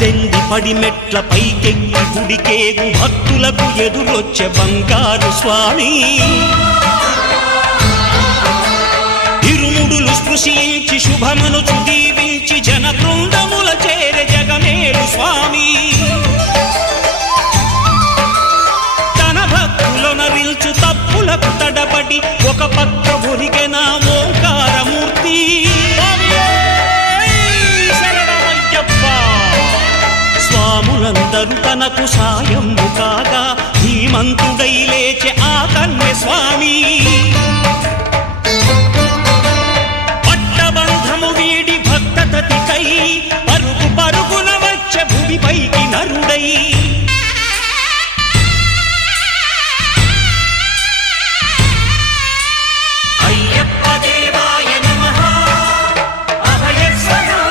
18 పడిమెట్ల పైకెక్కి గుడికేగు భక్తులకు ఎదురొచ్చే బంగారు స్వామి ఇరుముడులు స్పృశించి శుభమనుచు దీవించి జన బృందముల చేరే జగమేలు స్వామి తన భక్తులొనరిల్చు తప్పులకు తడబడి ఒక పక్క ఒరిగెన ఓంకారమూర్తి స్వాములందరూ తనకు సాయము కాగా ధీమంతుడై లేచే ఆ కన్య స్వామి పట్టబంధము వీడి భక్తతతికై పరుగు పరుగున వచ్చే భూమిపైకి నరుడై